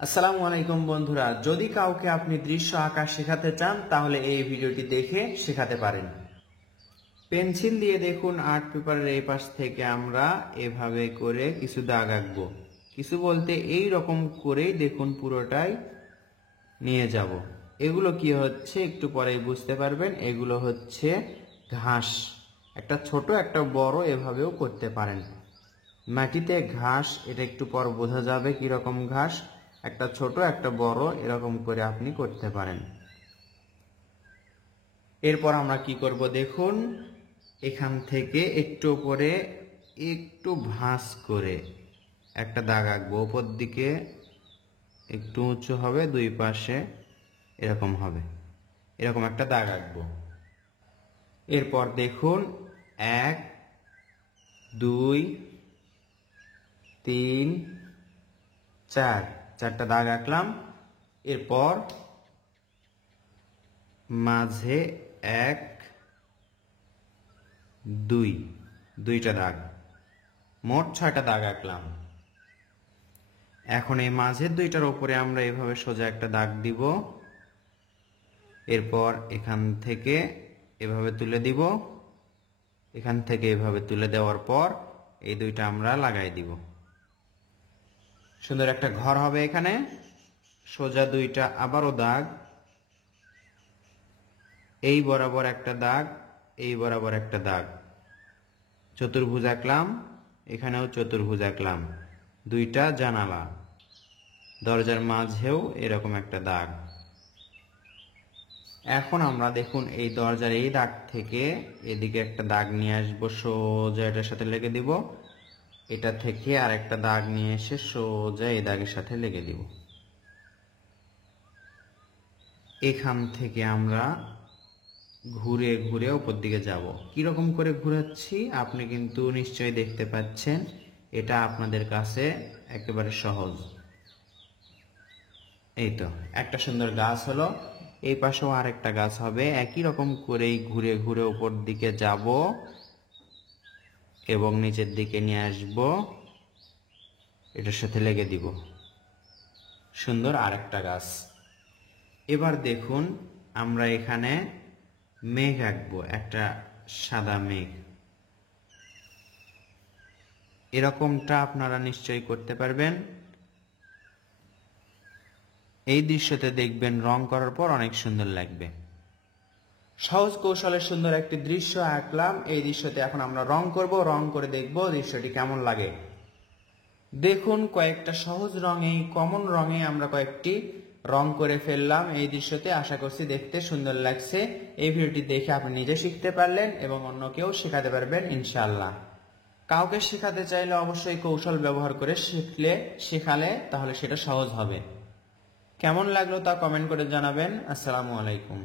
আসসালামু আলাইকুম বন্ধুরা, যদি কাউকে আপনি দৃশ্য আঁকা শেখাতে চান তাহলে এই ভিডিওটি দেখে শেখাতে পারেন। পেন্সিল দিয়ে দেখুন আর্ট পেপারের এই পাশ থেকে আমরা এভাবে করে কিছু দাগ আঁকবো। কিছু বলতে এই রকম করেই দেখুন পুরোটাই নিয়ে যাব। এগুলো কি হচ্ছে একটু পরেই বুঝতে পারবেন। এগুলো হচ্ছে ঘাস, একটা ছোট একটা বড় এভাবেও করতে পারেন। মাটিতে ঘাস, এটা একটু পর বোঝা যাবে কি রকম ঘাস। একটা ছোট একটা বড় এরকম করে আপনি করতে পারেন। এরপর আমরা কি করব দেখুন, এখান থেকে একটু উপরে একটু ভাঁজ করে একটা দাগ আঁকবো। উপর দিকে একটু উঁচু হবে, দুই পাশে এরকম হবে, এরকম একটা দাগ আঁকবো। এরপর দেখুন 1 2 3 4 চারটা দাগ আঁকলাম। এরপর মাঝে 1 2 দুইটা দাগ, মোট 6টা দাগ আঁকলাম। এখন এই মাঝের দুইটার উপরে আমরা এভাবে সোজা একটা দাগ দিব। এরপর এখান থেকে এভাবে তুলে দিব, এখান থেকে এভাবে তুলে দেওয়ার পর এই দুইটা আমরা লাগাই দিব। সুন্দর একটা ঘর হবে এখানে। সোজা দুইটা আবারও দাগ, এই বরাবর একটা দাগ, এই বরাবর একটা দাগ, চতুর্ভুজ আঁকলাম, এখানেও চতুর্ভুজ আঁকলাম। দুইটা জানালা, দরজার মাঝেও এরকম একটা দাগ। এখন আমরা দেখুন এই দরজার এই দাগ থেকে এদিকে একটা দাগ নিয়ে আসবো, সোজা এটার সাথে লেগে দিব। এটা থেকে আর একটা দাগ নিয়ে এসে সোজা এই দাগের সাথে লেগে দিব। এখান থেকে আমরা ঘুরে ঘুরে উপর দিকে যাব। কিরকম করে ঘুরাচ্ছি আপনি কিন্তু নিশ্চয়ই দেখতে পাচ্ছেন। এটা আপনাদের কাছে একেবারে সহজ। এই তো একটা সুন্দর গাছ হলো, এই পাশেও আরেকটা গাছ হবে। একই রকম করেই ঘুরে ঘুরে উপর দিকে যাব এবং নিচের দিকে নিয়ে আসব, এটার সাথে লেগে দিব। সুন্দর আরেকটা গাছ। এবার দেখুন আমরা এখানে মেঘ আঁকবো, একটা সাদা মেঘ। এরকমটা আপনারা নিশ্চয়ই করতে পারবেন। এই দৃশ্যতে দেখবেন রং করার পর অনেক সুন্দর লাগবে। সহজ কৌশলে সুন্দর একটি দৃশ্য আঁকলাম। এই দৃশ্যতে এখন আমরা রং করব, রং করে দেখব দৃশ্যটি কেমন লাগে। দেখুন কয়েকটা সহজ রঙে, কমন রঙে আমরা কয়েকটি রং করে ফেললাম এই দৃশ্যতে। আশা করছি দেখতে সুন্দর লাগছে। এই ভিডিওটি দেখে আপনি নিজে শিখতে পারলেন এবং অন্যকেও শেখাতে পারবেন ইনশাআল্লাহ। কাউকে শেখাতে চাইলে অবশ্যই কৌশল ব্যবহার করে শেখালে তাহলে সেটা সহজ হবে। কেমন লাগলো তা কমেন্ট করে জানাবেন। আসসালামু আলাইকুম।